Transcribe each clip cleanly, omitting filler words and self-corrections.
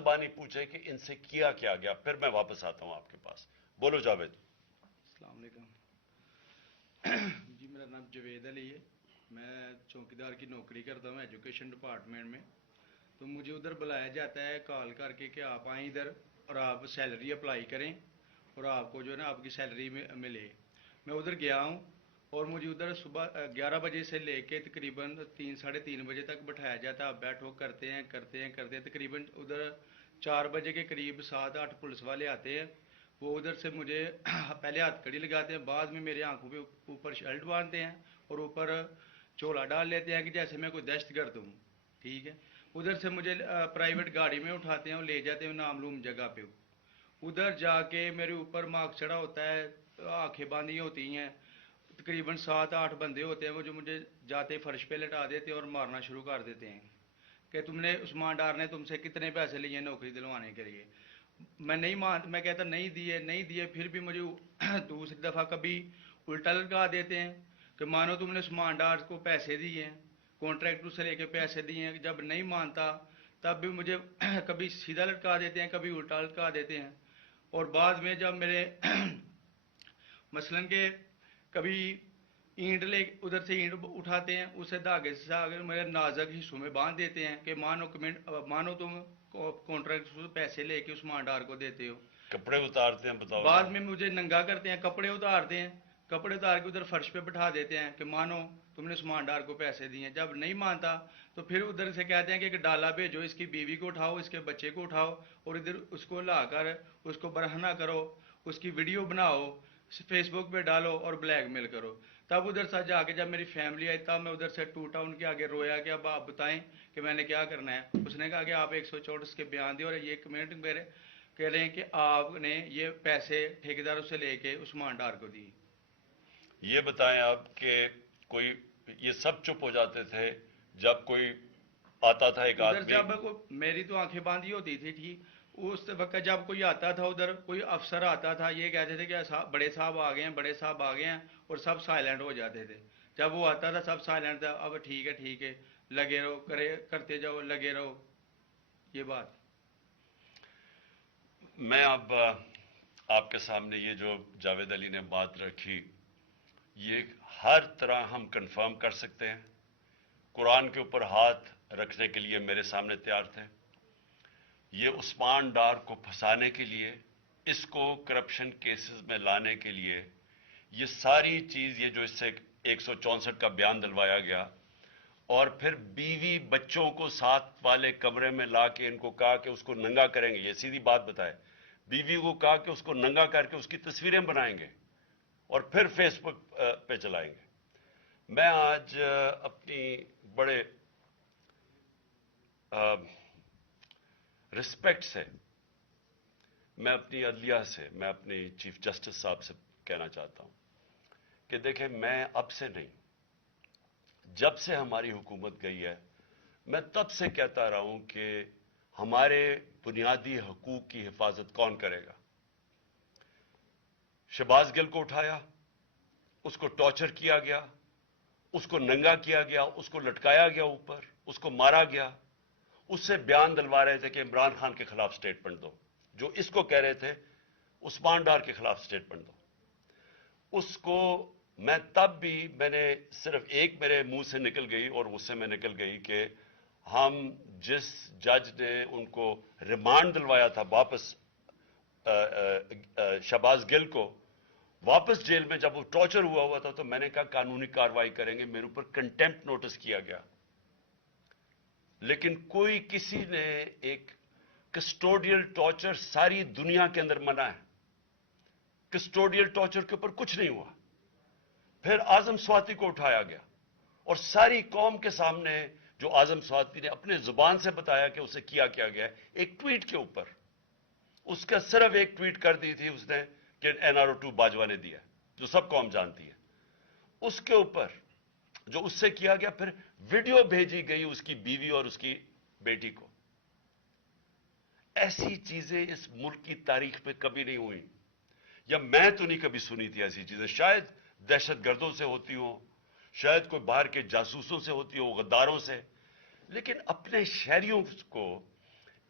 زبانی پوچھیں کہ ان سے کیا کیا گیا، پھر میں واپس آتا ہوں آپ کے پاس. بولو جاوید. السلام علیکم. جی میرا نام جوید علی ہے، میں چوکیدار کی نوکری کرتا ہوں ایجوکیشن ڈپارٹمنٹ میں. تو مجھے ادھر بلایا جاتا ہے کال کر کے کہ آپ آئیں ادھر اور آپ سیلری اپلائی کریں اور آپ کو جو ہے نا آپ کی سیلری میں ملے. میں ادھر گیا ہوں اور مجھے ادھر صبح 11 بجے سے لے کے تقریباً 3 ساڑھے 3 بجے تک بٹھایا جاتا ہے. آپ بیٹھو، کرتے ہیں تقریباً ادھر 4 بجے کے قریب 7-8 پولیس والے آتے ہیں. وہ ادھر سے مجھے پہلے ہاتھ کڑی لگاتے ہیں، بعد میں میرے آنکھوں پہ اوپر شرٹ باندھتے ہیں اور اوپر چولا ڈال لیتے ہیں کہ جیسے میں کوئی دہشت گرد ہوں. ٹھیک ہے. ادھر سے مجھے پرائیویٹ گاڑی میں اٹھاتے ہیں اور لے جاتے ہیں نامعلوم جگہ پہ. ادھر جا کے میرے اوپر مارک چڑھا ہوتا ہے، آنکھیں باندھی ہوتی ہیں. تقریباً 7-8 بندے ہوتے ہیں وہ جو مجھے جاتے فرش پہ لٹا دیتے ہیں اور مارنا شروع کر دیتے ہیں کہ تم نے عثمان ڈار نے تم سے کتنے پیسے لیے نوکری دلوانے کے لیے. میں کہتا نہیں دیے. پھر بھی مجھے دوسری دفعہ کبھی الٹا لٹکا دیتے ہیں کہ مانو تم نے عثمان ڈار کو پیسے دیے ہیں، کانٹریکٹر سے لے کے پیسے دیے ہیں. جب نہیں مانتا تب بھی مجھے کبھی سیدھا لٹکا دیتے ہیں، کبھی الٹا لٹکا دیتے ہیں. اور بعد میں جب میرے مثلاً کہ کبھی اینٹ ادھر سے اینٹ اٹھاتے ہیں، اسے دھاگے سے میرے نازک حصوں میں باندھ دیتے ہیں کہ مانو تم کانٹریکٹر سے پیسے لے کے عثمان ڈار کو دیتے ہو. کپڑے اتارتے ہیں، بتاؤ بعد ذرا. میں مجھے ننگا کرتے ہیں، کپڑے اتارتے ہیں، کپڑے اتار کے ادھر فرش پہ بٹھا دیتے ہیں کہ مانو تم نے عثمان ڈار کو پیسے دیے ہیں. جب نہیں مانتا تو پھر ادھر سے کہتے ہیں کہ ایک ڈالا بھیجو، اس کی بیوی کو اٹھاؤ، اس کے بچے کو اٹھاؤ اور ادھر اس کو لا کر اس کو برہنہ کرو، اس کی ویڈیو بناؤ، فیس بک پہ ڈالو اور بلیک میل کرو. تب ادھر سے جا کے جب میری فیملی آئی تب میں ادھر سے ٹوٹا، ان کے آگے رویا کہ اب آپ بتائیں کہ میں نے کیا کرنا ہے. اس نے کہا کہ آپ 164 کے بیان دیں اور یہ کمنٹ میرے کہہ رہے ہیں کہ آپ نے یہ پیسے ٹھیکیداروں سے لے کے عثمان ڈار کو دی. یہ بتائیں آپ کہ کوئی یہ سب چپ ہو جاتے تھے جب کوئی آتا تھا ایک ادھر آدمی؟ جب میری تو آنکھیں باندھی ہوتی تھی ٹھیک، اس وقت جب کوئی آتا تھا ادھر کوئی افسر آتا تھا، یہ کہتے تھے کہ بڑے صاحب آ گئے ہیں، بڑے صاحب آ گئے ہیں، اور سب سائلنٹ ہو جاتے تھے. جب وہ آتا تھا سب سائلنٹ تھا. اب ٹھیک ہے لگے رہو، کرتے جاؤ، لگے رہو. یہ بات میں اب آپ کے سامنے یہ جو جاوید علی نے بات رکھی، یہ ہر طرح ہم کنفرم کر سکتے ہیں. قرآن کے اوپر ہاتھ رکھنے کے لیے میرے سامنے تیار تھے. یہ عثمان ڈار کو پھنسانے کے لیے، اس کو کرپشن کیسز میں لانے کے لیے، یہ ساری چیز، یہ جو اس سے 164 کا بیان دلوایا گیا، اور پھر بیوی بچوں کو ساتھ والے کمرے میں لا کے ان کو کہا کہ اس کو ننگا کریں گے. یہ سیدھی بات بتائے. بیوی کو کہا کہ اس کو ننگا کر کے اس کی تصویریں بنائیں گے اور پھر فیس بک پہ چلائیں گے. میں آج اپنی بڑے رسپیکٹ سے میں اپنی عدلیہ سے، میں اپنی چیف جسٹس صاحب سے کہنا چاہتا ہوں کہ دیکھیں، میں اب سے نہیں، جب سے ہماری حکومت گئی ہے میں تب سے کہتا رہا ہوں کہ ہمارے بنیادی حقوق کی حفاظت کون کرے گا. شہباز گل کو اٹھایا، اس کو ٹارچر کیا گیا، اس کو ننگا کیا گیا، اس کو لٹکایا گیا اوپر، اس کو مارا گیا. اس سے بیان دلوا رہے تھے کہ عمران خان کے خلاف سٹیٹمنٹ دو، جو اس کو کہہ رہے تھے عثمان ڈار کے خلاف سٹیٹمنٹ دو. اس کو میں تب بھی، میں نے صرف ایک میرے منہ سے نکل گئی اور غصے میں نکل گئی کہ ہم جس جج نے ان کو ریمانڈ دلوایا تھا واپس، شہباز گل کو واپس جیل میں جب وہ ٹارچر ہوا تھا، تو میں نے کہا قانونی کارروائی کریں گے. میرے اوپر کنٹیمپٹ نوٹس کیا گیا، لیکن کسی نے ایک کسٹوڈیل ٹارچر ساری دنیا کے اندر منع ہے. کسٹوڈیل ٹارچر کے اوپر کچھ نہیں ہوا. پھر اعظم سواتی کو اٹھایا گیا اور ساری قوم کے سامنے جو اعظم سواتی نے اپنے زبان سے بتایا کہ اسے کیا گیا ہے، ایک ٹویٹ کے اوپر، اس کا صرف ایک ٹویٹ کر دی تھی اس نے کہ NRO2 باجوہ نے دیا، جو سب قوم جانتی ہے. اس کے اوپر جو اس سے کیا گیا، پھر ویڈیو بھیجی گئی اس کی بیوی اور اس کی بیٹی کو. ایسی چیزیں اس ملک کی تاریخ میں کبھی نہیں ہوئی، یا میں تو نہیں کبھی سنی تھی ایسی چیزیں. شاید دہشت گردوں سے ہوتی ہوں، شاید کوئی باہر کے جاسوسوں سے ہوتی ہو، غداروں سے، لیکن اپنے شہریوں کو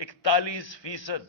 41%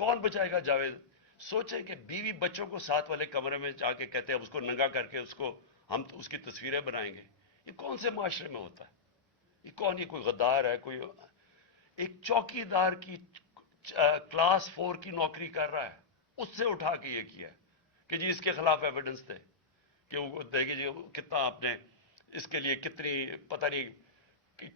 کون بچائے گا جاوید؟ سوچیں کہ بیوی بچوں کو ساتھ والے کمرے میں جا کے کہتے ہیں اس کو ننگا کر کے ہم اس کی تصویریں بنائیں گے. یہ کون سے معاشرے میں ہوتا ہے؟ یہ کون؟ یہ کوئی غدار ہے؟ کوئی ایک چوکی دار کی کلاس 4 کی نوکری کر رہا ہے، اس سے اٹھا کے یہ کیا کہ جی اس کے خلاف ایویڈنس دے، کہ وہ دیکھیں جی کتنا آپ نے اس کے لیے کتنی پتہ نہیں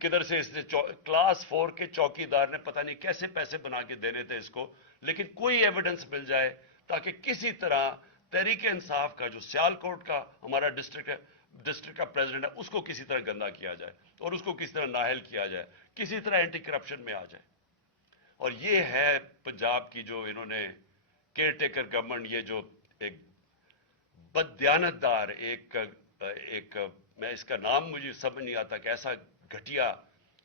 کدھر سے اس نے کلاس 4 کے چوکی دار نے پتہ نہیں کیسے پیسے بنا کے دینے تھے اس کو، لیکن کوئی ایویڈنس مل جائے تاکہ کسی طرح تحریک انصاف کا جو سیالکوٹ کا ہمارا ڈسٹرکٹ کا پریزیڈنٹ ہے اس کو کسی طرح گندا کیا جائے اور اس کو کسی طرح نااہل کیا جائے، کسی طرح اینٹی کرپشن میں آ جائے. اور یہ ہے پنجاب کی جو انہوں نے کیئر ٹیکر گورنمنٹ، یہ جو ایک بددیانتدار ایک میں اس کا نام مجھے سمجھ نہیں آتا کہ ایسا گھٹیا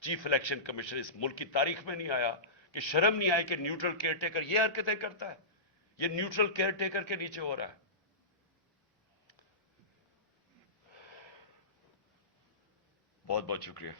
چیف الیکشن کمیشن اس ملک کی تاریخ میں نہیں آیا کہ شرم نہیں آئی کہ نیوٹرل کیئر ٹیکر یہ حرکتیں کرتا ہے. یہ نیوٹرل کیئر ٹیکر کے نیچے ہو رہا ہے. بہت بہت شکریہ.